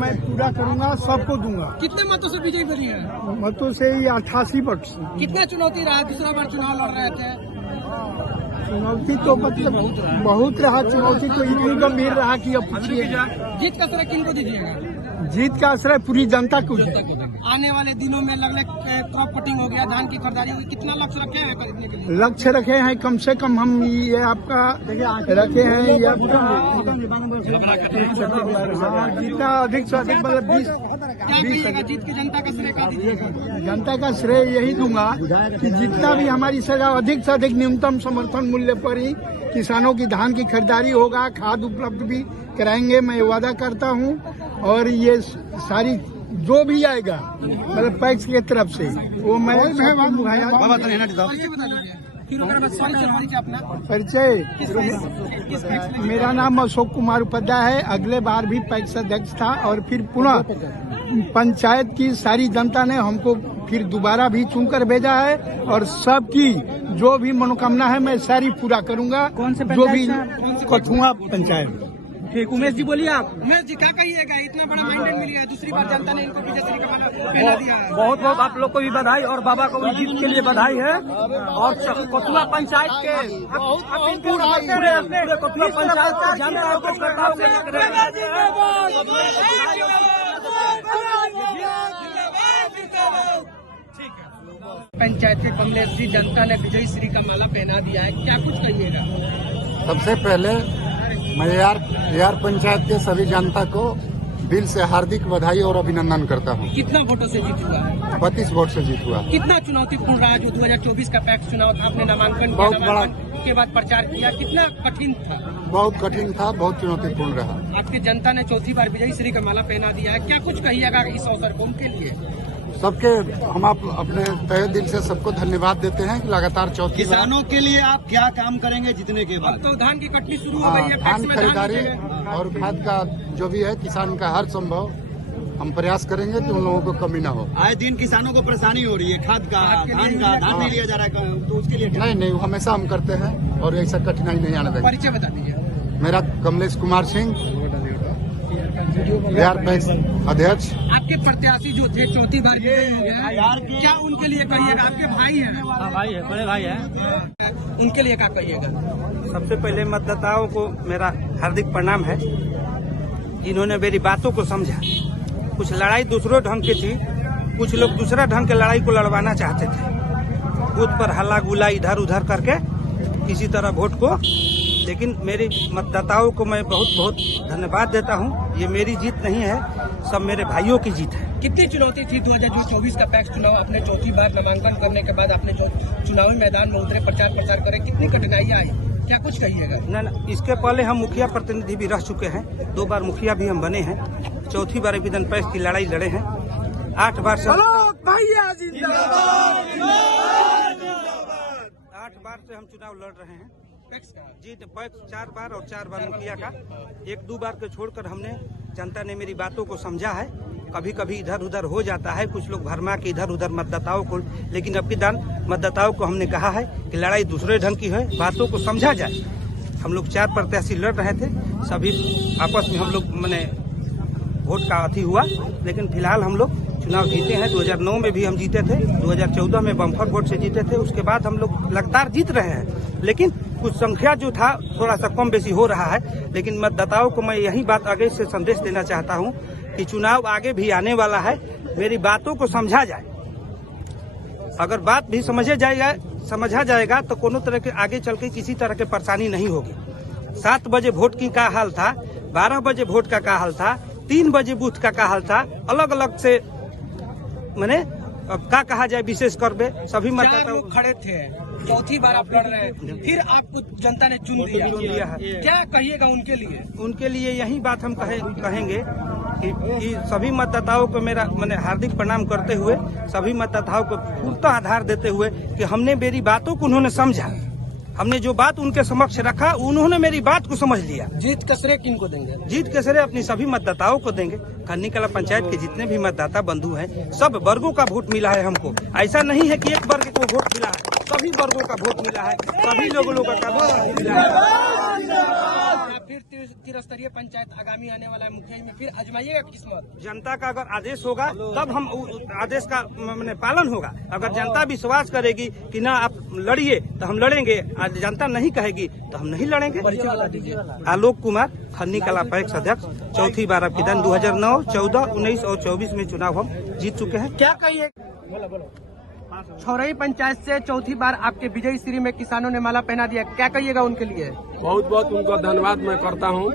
मैं पूरा करूंगा, सबको दूंगा। कितने मतों से विजयी बनी है? मतों से 88%। कितना चुनौती रहा? दूसरा बार चुनाव लड़ रहे थे। चुनौती तो मतलब बहुत रहा। चुनौती तो इतनी गंभीर रहा कि अब पूछिए। जीत का श्रेय किनको दीजिएगा? जीत का आश्रय पूरी जनता को है। आने वाले दिनों में लगभग क्रॉप कटिंग हो गया, धान की खरीदारी होगी, कितना लक्ष्य रखे हैं खरीदने के लिए? लक्ष्य रखे हैं कम से कम हम ये आपका रखे हैं ये जितना अधिक से अधिक मतलब 20। जीत की जनता का श्रेय का दीजिएगा? जनता का श्रेय यही दूंगा कि जितना भी हमारी सरकार अधिक से अधिक न्यूनतम समर्थन मूल्य पर ही किसानों की धान की खरीदारी होगा, खाद उपलब्ध भी कराएंगे, मैं वादा करता हूं। और ये सारी जो भी आएगा मतलब पैक्स की तरफ से वो मैं परिचय। मेरा नाम अशोक कुमार उपाध्याय है। अगले बार भी पैक्स अध्यक्ष था और फिर पुनः पंचायत की सारी जनता ने हमको फिर दोबारा भी चुनकर भेजा है और सबकी जो भी मनोकामना है मैं सारी पूरा करूंगा। कौन से जो भी कठुआ पंचायत। ठीक, उमेश जी बोलिए आप। उमेश जी क्या कहिएगा? इतना बड़ा माइंडेड मिली है, दूसरी बार जनता ने इनको विजय श्री का माला पहना दिया है। बहुत बहुत आप लोग को भी बधाई और बाबा को भी जीत के लिए बधाई है। और कठुआ पंचायत के पूरे कठुआ पंचायत के जनता को श्रद्धाओं पंचायत के कमलेश जी, जनता ने विजय श्री का माला पहना दिया है, क्या कुछ कहिएगा? सबसे पहले मैं यार पंचायत के सभी जनता को दिल से हार्दिक बधाई और अभिनंदन करता हूँ। कितना वोटों से जीत हुआ? 32 वोट से जीत हुआ। कितना चुनौतीपूर्ण रहा जो 2024 का पैक्स चुनाव था? आपने नामांकन बहुत बड़ा के बाद प्रचार किया, कितना कठिन था? बहुत कठिन था, बहुत चुनौतीपूर्ण रहा। आपकी जनता ने चौथी बार विजय श्री का माला पहना दिया है, क्या कुछ कहिएगा इस अवसर को उनके लिए? सबके हम अपने तहे दिल से सबको धन्यवाद देते हैं कि लगातार चौथी किसानों के लिए आप क्या काम करेंगे जीतने के बाद? तो धान की कटनी शुरू हो गई है, धान खरीदारी और खाद का जो भी है किसान का हर संभव हम प्रयास करेंगे कि उन लोगों को कमी ना हो। आए दिन किसानों को परेशानी हो रही है, खाद का, धान का, धान नहीं लिया जा रहा है, तो उसके लिए नहीं हमेशा हम करते हैं और ऐसा कठिनाई नहीं आने देंगे। परिचय बता दीजिए। मेरा कमलेश कुमार सिंह, बिहार पैक्स अध्यक्ष। आपके प्रत्याशी जो थे चौथी बार क्या उनके लिए कहिएगा? आपके भाई हैं? भाई है, बड़े भाई है। उनके लिए क्या कहिएगा? सबसे पहले मतदाताओं को मेरा हार्दिक प्रणाम है, जिन्होंने मेरी बातों को समझा। कुछ लड़ाई दूसरे ढंग की थी, कुछ लोग दूसरा ढंग के लड़ाई को लड़वाना चाहते थे, बूथ पर हल्ला गुला इधर उधर करके किसी तरह वोट को। लेकिन मेरे मतदाताओं को मैं बहुत बहुत धन्यवाद देता हूं। ये मेरी जीत नहीं है, सब मेरे भाइयों की जीत है। कितनी चुनौती थी 2024 का पैक्स चुनाव? आपने चौथी बार नामांकन करने के बाद आपने चुनावी मैदान में उतरे, प्रचार करे, कितनी कठिनाइयां आई, क्या कुछ कहिएगा? न, इसके पहले हम मुखिया प्रतिनिधि भी रह चुके हैं, 2 बार मुखिया भी हम बने हैं, चौथी बार विधान पैक्स की लड़ाई लड़े हैं, 8 बार से 8 बार से हम चुनाव लड़ रहे हैं। जी पैक्स 4 बार और 4 बार मुखिया का, 1-2 बार को छोड़कर हमने जनता ने मेरी बातों को समझा है। कभी कभी इधर उधर हो जाता है, कुछ लोग भरमा के इधर उधर मतदाताओं को, लेकिन अब की मतदाताओं को हमने कहा है कि लड़ाई दूसरे ढंग की है, बातों को समझा जाए। हम लोग 4 प्रत्याशी लड़ रहे थे, सभी आपस में हम लोग मैंने वोट का अति हुआ, लेकिन फिलहाल हम लोग चुनाव जीते हैं। 2009 में भी हम जीते थे, 2014 में बम्पर वोट से जीते थे, उसके बाद हम लोग लगातार जीत रहे हैं। लेकिन कुछ संख्या जो था थोड़ा सा कम बेसी हो रहा है, लेकिन मतदाताओं को मैं यही बात आगे से संदेश देना चाहता हूं कि चुनाव आगे भी आने वाला है, मेरी बातों को समझा जाए। अगर बात भी समझा जाएगा तो कोनो तरह के आगे चल के किसी तरह की परेशानी नहीं होगी। 7 बजे वोट की क्या हाल था, 12 बजे वोट का क्या हाल था, 3 बजे बूथ का क्या हाल था, अलग अलग से मैंने क्या कहा जाए विशेष कर बे सभी मतदाताओं खड़े थे। चौथी बार आप लड़ रहे हैं, फिर आपको जनता ने चुन दिया है, क्या कहिएगा उनके लिए? उनके लिए यही बात हम कहेंगे कि सभी मतदाताओं को मेरा मैंने हार्दिक प्रणाम करते हुए, सभी मतदाताओं को पूर्णतः आधार देते हुए कि हमने मेरी बातों को उन्होंने समझा, हमने जो बात उनके समक्ष रखा उन्होंने मेरी बात को समझ लिया। जीत का श्रेय किनको देंगे? जीत का श्रेय अपनी सभी मतदाताओं को देंगे। खन्नीकला पंचायत के जितने भी मतदाता बंधु हैं, सब वर्गों का वोट मिला है हमको। ऐसा नहीं है कि एक वर्ग को वोट मिला है, सभी वर्गों का वोट मिला है, सभी लोगों का वोट मिला है। फिर त्रिस्तरीय पंचायत आगामी आने वाला है मुखिया में, फिर आजमाइएगा किस्मत। जनता का अगर आदेश होगा तब हम आदेश का मैंने पालन होगा। अगर जनता विश्वास करेगी कि ना आप लड़िए तो हम लड़ेंगे, आज जनता नहीं कहेगी तो हम नहीं लड़ेंगे। आलोक कुमार, खन्नी कला पैक्स अध्यक्ष, चौथी बार आपकी दान 2009, 14, 19 और 24 में चुनाव हम जीत चुके हैं। क्या कहिए, छौरई पंचायत से चौथी बार आपके विजय श्री में किसानों ने माला पहना दिया, क्या कहिएगा उनके लिए? बहुत बहुत उनका धन्यवाद मैं करता हूँ।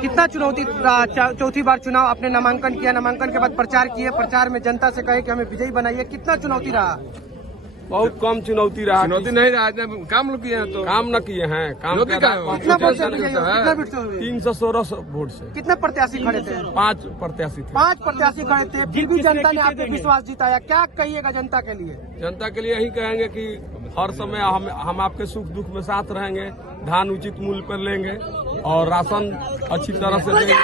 कितना चुनौती चौथी बार चुनाव आपने नामांकन किया, नामांकन के बाद प्रचार किए, प्रचार में जनता से कहे कि हमें विजयी बनाइए, कितना चुनौती रहा? बहुत कम चुनौती रहा। चुनौती नहीं रहा, काम किए हैं तो काम न किए हैं। काम कितना वोट से? 316 वोट से। कितने प्रत्याशी खड़े थे? 5 प्रत्याशी थे। 5 प्रत्याशी खड़े थे, फिर भी जनता ने आप पे विश्वास जिताया, क्या कहिएगा जनता के लिए? जनता के लिए यही कहेंगे कि हर समय हम आपके सुख दुख में साथ रहेंगे, धान उचित मूल्य पर लेंगे और राशन अच्छी तरह से देंगे।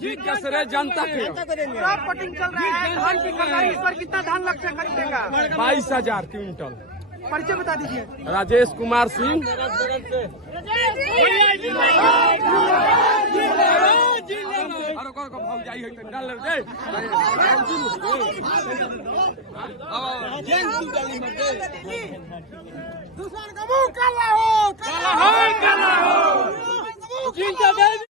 जीत का श्रेय जनता के। क्रॉप कटिंग चल रहा है, धान की खरीदारी, इस पर कितना धान लक्ष्य खरीदेगा? 22,000 क्विंटल। परिचय बता दीजिए। राजेश कुमार सिंह। दुश्मन का मुंह काला हो, काला हो, काला हो।